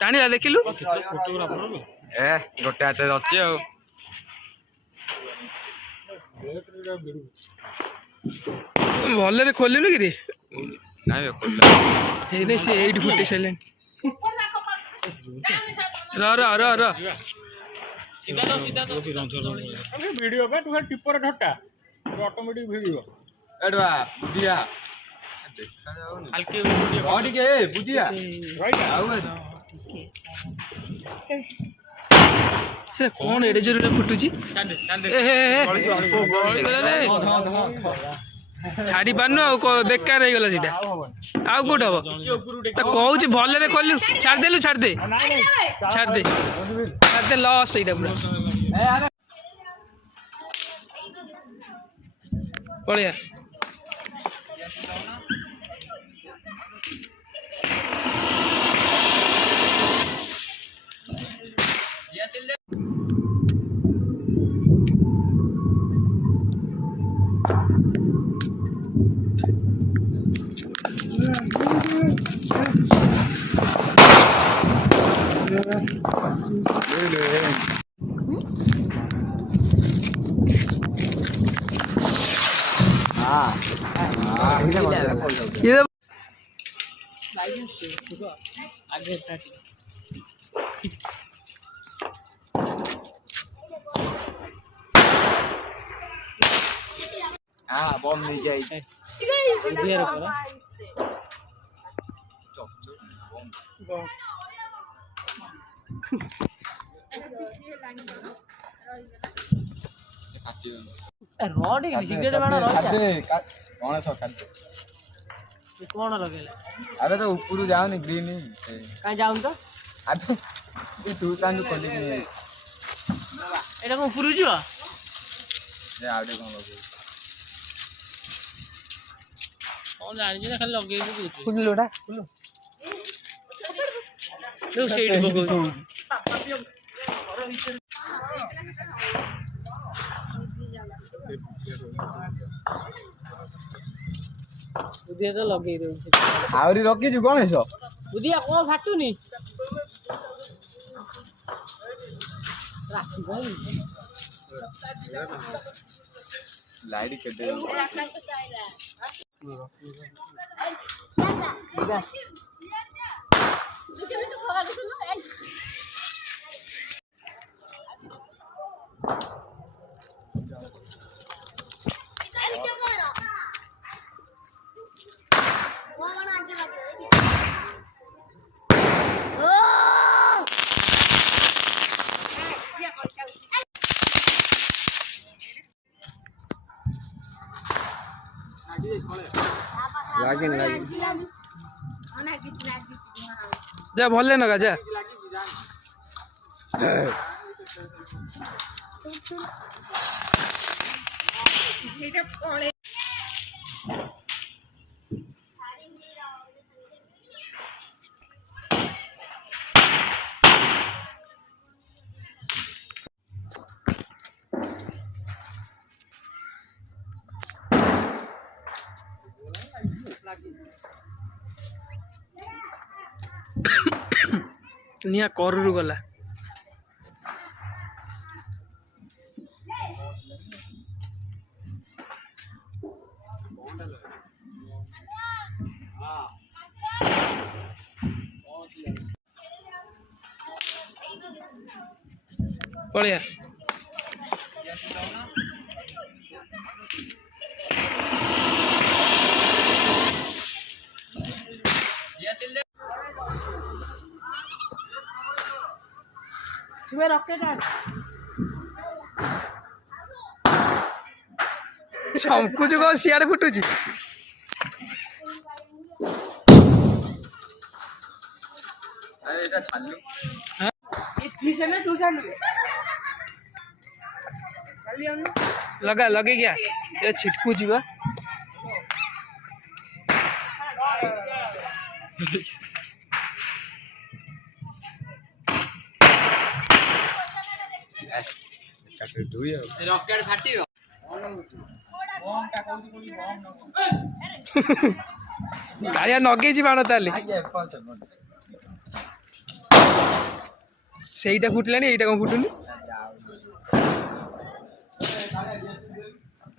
टाणी देखिलु ए गोटे हाथ अच्छी भलरे खोलिलु कि रे नहीं से 8 फुटे साइलेंट र र र र सीधा तो वीडियो पे तू टिपर ढटा ऑटोमेटिक वीडियो एडवा बुदिया हल्के वीडियो बॉडी के बुदिया आउ से कौन एडे जोर फुटुची छाड़ी पारनु बेकार हो गला सीटा आउ कोट हम कहूँ भल खोलु छाड़ दे लॉस एटा पूरा पड़िया हाँ बम नहीं जाए रॉड सिगरेट बाण कौन लगेला अबे तो ऊपर जाओ नहीं ग्रीन कहीं जाऊन तो अबे तू कांदू खोली एटा को ऊपर जीवा ये आउटे कौन लगे कौन जानि जे खाली लगे दे खुद लोटा तो सेट बगो बुदिया तो लगे दे आवरी रखी छु गणेश बुदिया को फाटुनी राखी भाई लाइट के दे जा भले नगा जा निया करु गला पड़िया ଚମକୁଛୁ କଣ ସିଆଡେ ଫୁଟୁଛି। ଏଇଟା ଛାଲୁ ଲଗା ଲଗେଇକି ଆ ଏ ଛିଟକୁଛି ବା। ରକେଟ ଫାଟିବ। କାଳିଆ ନଗେଇଛି ବାଣ ତାହେଲେ। ସେଇଟା ଫୁଟିଲାଣି ଏଇଟା କଣ ଫୁଟୁନି?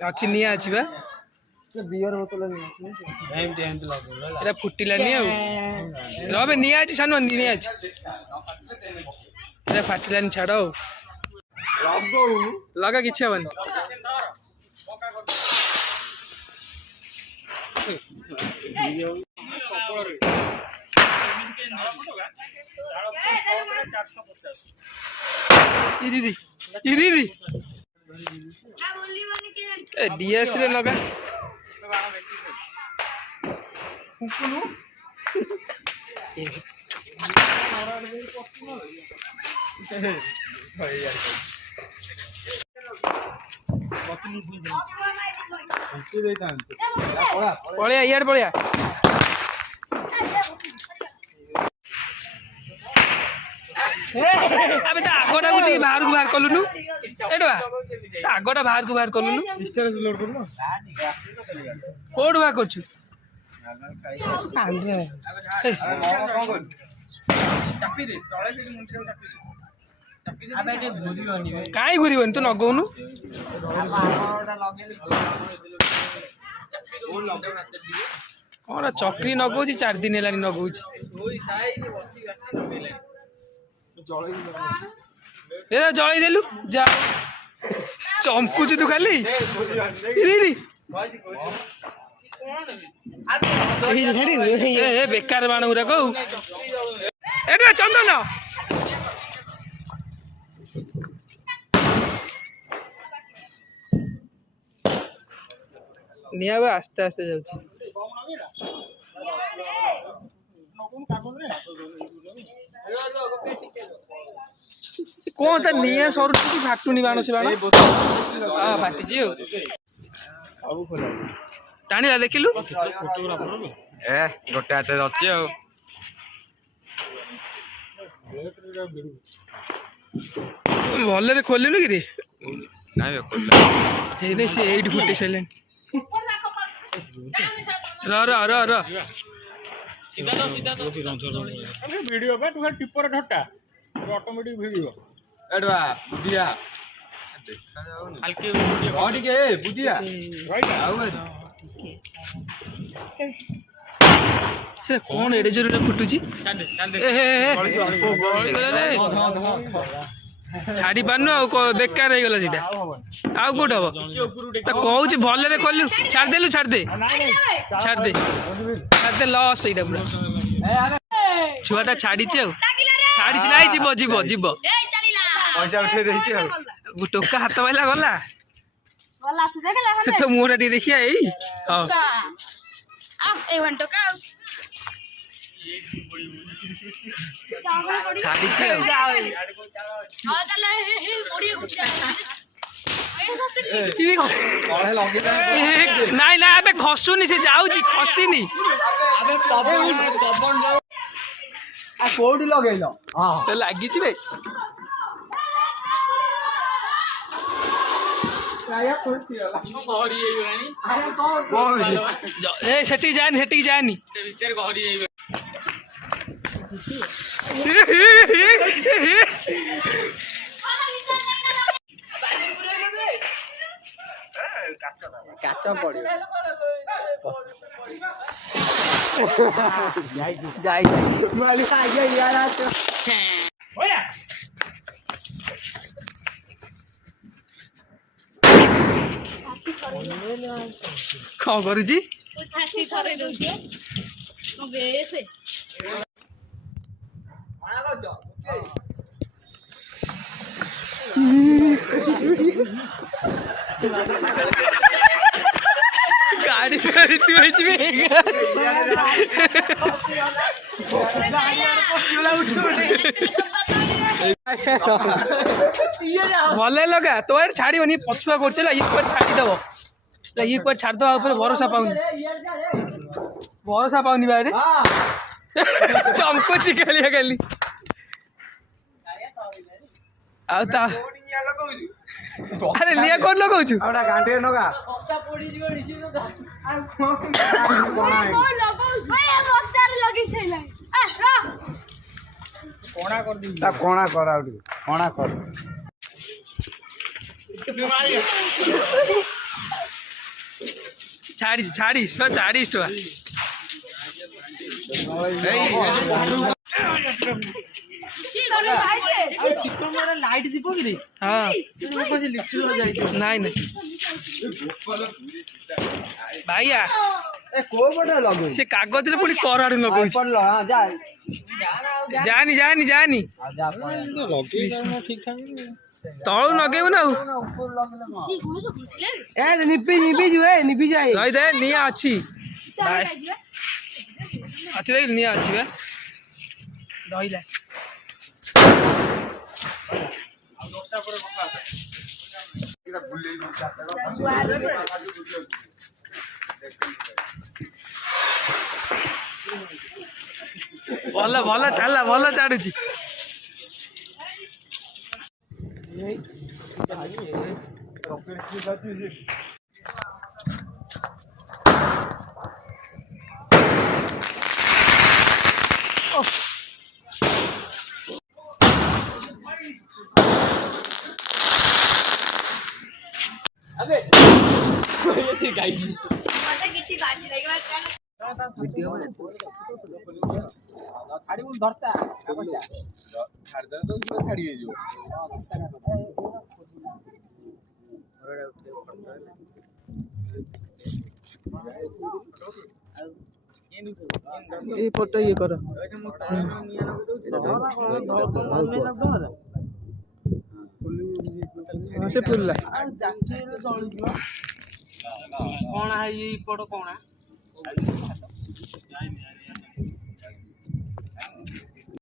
ଅଛି ନିଆଁ ଅଛି ବା। ଏଟା ଫୁଟିଲାନି ଆଉ ରବେ ନିଆଁ ଅଛି ସାନ ନିଆଁ ଅଛି। ଏଟା ଫାଟିଲାନି ଛାଡ ଆଉ ଲଗା କିଛି ହବନି। ডিএস রে লগা ପଳିଆ ଇଆଡେ ପଳିଆ। আবে তা আগটাକୁ ଟିକେ ବାହାରକୁ ବାହାର କଲୁନୁ ଏଇଟା আগଟା ବାହାରକୁ ବାହାର କଲୁନୁ। କୋଉଠୁ ବାହାର କରୁଛୁ? କାଇଁ ଘୁରିବନି ତୁ ନଗଉନୁ। କଣ ଚକ୍ରି ନଗଉଛି 4 ଦିନ ହେଲାଣି ନଗଉଛି। ଜଳେଇ ଦେଲୁ ଯା ଚମକୁଛୁ ତୁ ଖାଲି। ବେକାର ବାଣ ଗୁରାକ ଏଟା ଚନ୍ଦନ ନିଆଁ ଆସ୍ତେ ଆସ୍ତେ ଯାଉଛି। କଣ ତା ନିଆଁ ସରୁଛି କି ଫାଟୁନି ବାଣ ସେ ବାଣ? ଫାଟିଛି ଆଉ ଟାଣିଲା ଦେଖିଲୁ। ଗୋଟେ ହାତରେ ଅଛି ଆଉ ଭଲରେ ଖୋଲିଲୁ କି ରେ? ନାଇଁ ହେଇନି ସେ ଏଇଠି ଫୁଟି ସାରିଲାଣି। ର ର ର ର ଭିଡିଓ ବା ତୁ ଟିପର ଢଟା ଅଟୋମେଟିକ ଭିଡିଓ ଏଡବା ବୁଧିଆ ଟିକେ ବୁଧିଆ ସେ କଣ ଏଡେ ଜୋରେ ଫୁଟୁଛି? ଛାଡି ପାରୁନୁ ଆଉ ବେକାର ହେଇଗଲା ସେଇଟା। ଆଉ କୋଉଠି ହବ? କହୁଛି ଭଲରେ ଖୋଲିଲୁ ଛାଡିଦେଲୁ ଛାଡିଦେ ଛାଡିଦେ ଛାଡିଦେ ଲସ୍ ସେଇଟା ପୁରା। ଛୁଆଟା ଛାଡିଛି ଆଉ ଛାଡିଛି ନାଇଁ ଯିବ ଯିବ ଯିବ ପଇସା ଉଠେଇ ଦେଇଛି ଆଉ ଟୋକା ହାତ ପାଇଲା ଗଲା। ତ ମୁହଁଟା ଟିକେ ଦେଖିଆ ଏଇ ହଉ ଛାଡିଛି ଆଉ ନାଇଁ ନା ଏବେ ଖସୁନି ସେ ଯାଉଛି ଖସିନି। କୋଉଠି ଲଗେଇଲ? ଲାଗିଛି ବେ ସେଠିକି ଯାଆନି ସେଠିକି ଯାଆନି। କାଚ ପଡିବ କଣ କରୁଛି? गाड़ी गाड़ी तू भल लगा तो यार छाड़बनी पछुआ कर छाड़ीदेव ये कुछ छाड़द भरोसा पाऊनी भरोसा पाऊनी बारे चमकुची खाली खाली अरे लिया कौन लगाऊ गांठे नगा कोणा कर कोणा कर छाड़ी छाड़ी 40 टका लाइट दीप कि हाँ नाई ना भाइया से कागज रे पुणी कर आड़ लगो जानी जानी जानी तलू नगेबू ना निपी निपी जुए निपी जाए रही दे निया अच्छी अच्छी देख निया अच्छी बे रही भल भल छाड़ा भल छाड़ुची ये फोटो ये करो से पुल्ला कौन है ये पड़ कौन है